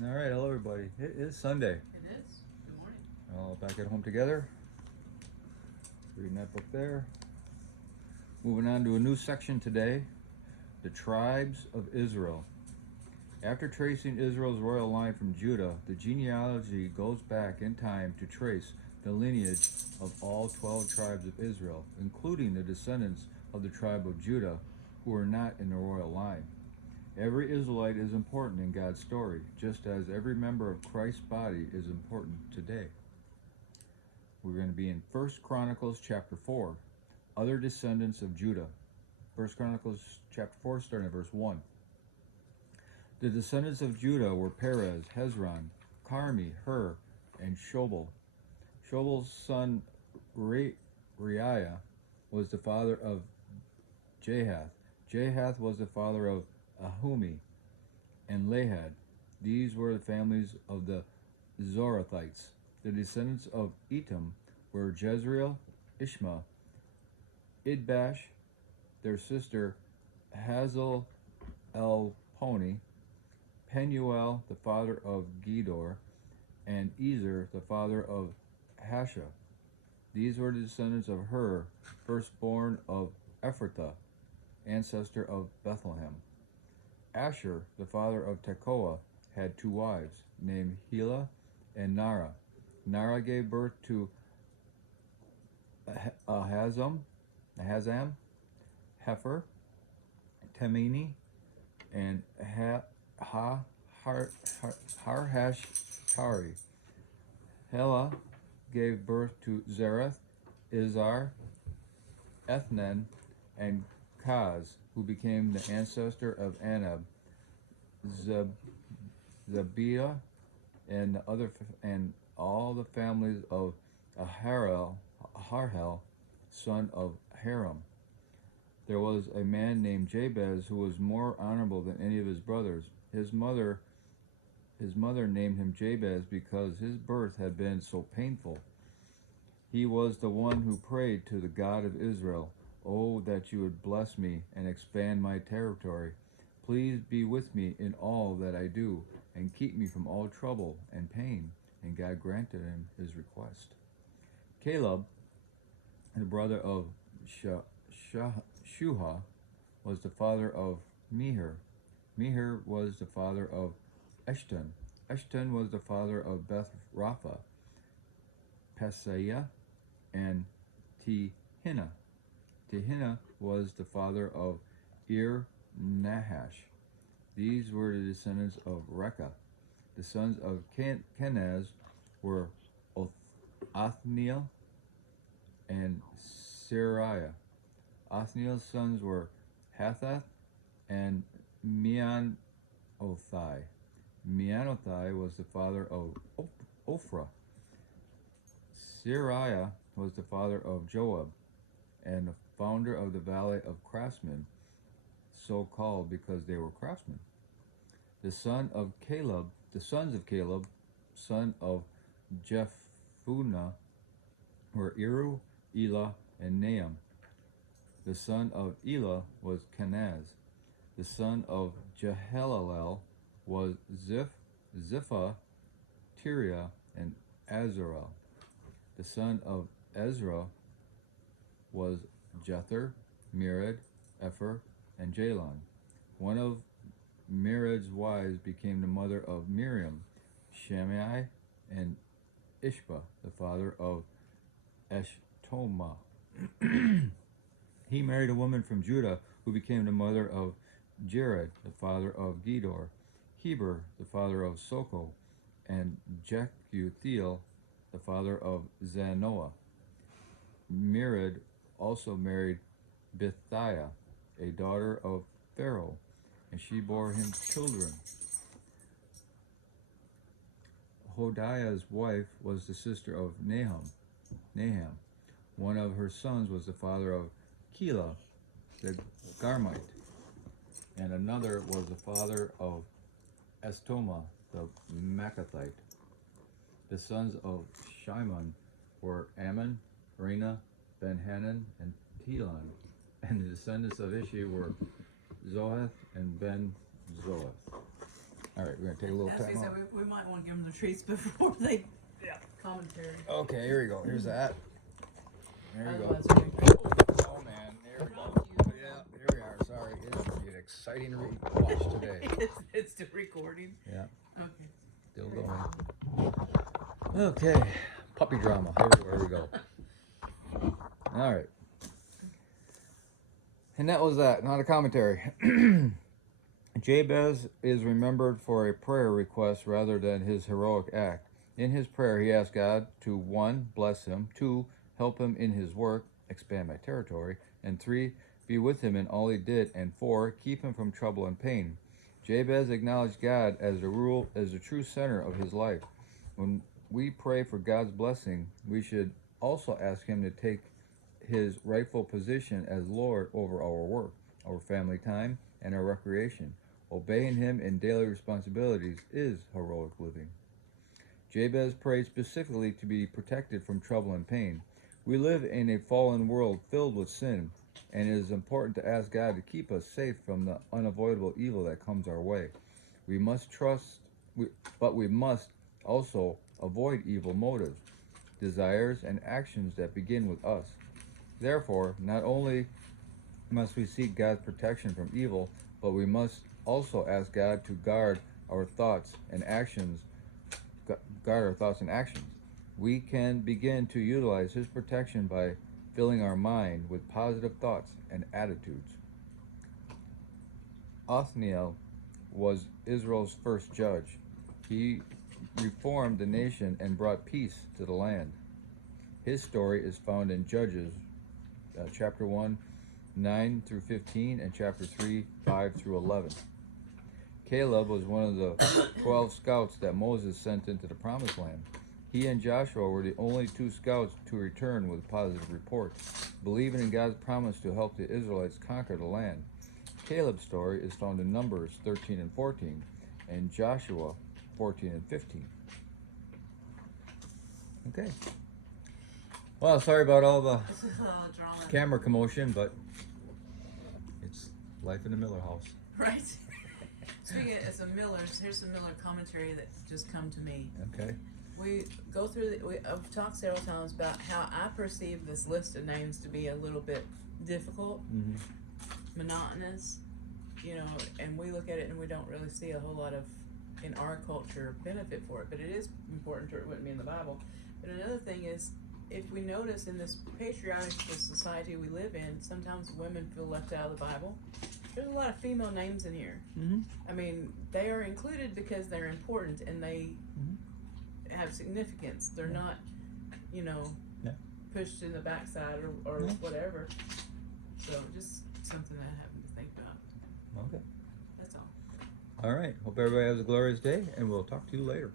All right, hello everybody. It is Sunday. It is. Good morning. All back at home together. Reading that book there. Moving on to a new section today, the tribes of Israel. After tracing Israel's royal line from Judah, the genealogy goes back in time to trace the lineage of all 12 tribes of Israel, including the descendants of the tribe of Judah who are not in the royal line. Every Israelite is important in God's story, just as every member of Christ's body is important today. We're going to be in 1 Chronicles chapter 4, other descendants of Judah. 1 Chronicles chapter 4, starting at verse 1. The descendants of Judah were Perez, Hezron, Carmi, Hur, and Shobal. Shobal's son Reiah was the father of Jahath. Jahath was the father of Ahumi and Lahad. These were the families of the Zorathites. The descendants of Etam were Jezreel, Ishma, Idbash, their sister Hazel El-Poni, Penuel, the father of Gedor, and Ezer, the father of Hasha. These were the descendants of Hur, firstborn of Ephrathah, ancestor of Bethlehem. Asher, the father of Tekoa, had two wives, named Helah and Nara. Nara gave birth to Ahazam, Hefer, Temini, and Harhashtari. Helah gave birth to Zereth, Izar, Ethnan, and Kaz, who became the ancestor of Anab, Zabiah, and all the families of Harhel, son of Haram. There was a man named Jabez who was more honorable than any of his brothers. His mother named him Jabez because his birth had been so painful. He was the one who prayed to the God of Israel, "Oh, that you would bless me and expand my territory. Please be with me in all that I do, and keep me from all trouble and pain." And God granted him his request. Caleb, the brother of Shuha, was the father of Meher. Meher was the father of Eshton. Eshton was the father of Beth Rapha, Paseah, and Tehinnah. Tehinnah was the father of Nahash. These were the descendants of Rekah. The sons of Kenaz were Othniel and Sariah. Othniel's sons were Hathath and Meanothai. Meanothai was the father of Ophrah. Sariah was the father of Joab and the founder of the valley of craftsmen, so called because they were craftsmen. The sons of Caleb, son of Jephunneh, were Eru, Elah, and Nahum. The son of Elah was Kenaz. The son of Jehalelel was Ziphah, Tiria, and Azarel. The son of Ezra was Jether, Mered, Epher, and Jalon. One of Mered's wives became the mother of Miriam, Shammai, and Ishba, the father of Eshtoma. He married a woman from Judah who became the mother of Jared, the father of Gedor, Heber, the father of Soko, and Jekuthiel, the father of Zanoah. Mered also married Bithiah, a daughter of Pharaoh, and she bore him children. Hodiah's wife was the sister of Naham. One of her sons was the father of Keilah, the Garmite, and another was the father of Estoma, the Maacathite. The sons of Shimon were Ammon, Rena, Ben-Hanan, and Telon, and the descendants of Ishi were Zohath and Ben-Zohath. All right, we're going to take a little As time we said, out. we might want to give them the treats before they commentary. Okay, here we go. Here's that. There you go. Otherwise, we're gonna- Oh, man. There we go. Yeah, here we are. Sorry. It's going to be an exciting watch today. It's still recording. Yeah, Okay. still going. Okay, puppy drama. Here we go. All right. And that was that. Not a commentary. Jabez is remembered for a prayer request rather than his heroic act. In his prayer, he asked God to 1. Bless him, 2. Help him in his work, expand my territory, and 3. Be with him in all he did, and 4. Keep him from trouble and pain. Jabez acknowledged God as the true center of his life. When we pray for God's blessing, we should also ask him to take his rightful position as Lord over our work, our family time, and our recreation. Obeying him in daily responsibilities is heroic living. Jabez prayed specifically to be protected from trouble and pain. We live in a fallen world filled with sin, and it is important to ask God to keep us safe from the unavoidable evil that comes our way. We must but we must also avoid evil motives, desires, and actions that begin with us. Therefore, not only must we seek God's protection from evil, but we must also ask God to guard our thoughts and actions. We can begin to utilize his protection by filling our mind with positive thoughts and attitudes. Othniel was Israel's first judge. He reformed the nation and brought peace to the land. His story is found in Judges chapter 1, 9 through 15, and chapter 3, 5 through 11. Caleb was one of the 12 scouts that Moses sent into the Promised Land. He and Joshua were the only 2 scouts to return with positive reports, believing in God's promise to help the Israelites conquer the land. Caleb's story is found in Numbers 13 and 14, and Joshua 14 and 15. Okay. Well, sorry about all the Drama. camera commotion, but it's life in the Miller house. Right. Speaking of some Millers, here's some Miller commentary that just come to me. Okay. We go through I've talked several times about how I perceive this list of names to be a little bit difficult, monotonous, and we look at it and we don't really see a whole lot of, in our culture, benefit for it, but it is important, or it wouldn't be in the Bible. But another thing is, if we notice in this patriarchal society we live in, sometimes women feel left out of the Bible. There's a lot of female names in here. I mean, they are included because they're important and they have significance. They're not, pushed in the backside or whatever. So just something that I happen to think about. Okay. That's all. All right. Hope everybody has a glorious day, and we'll talk to you later.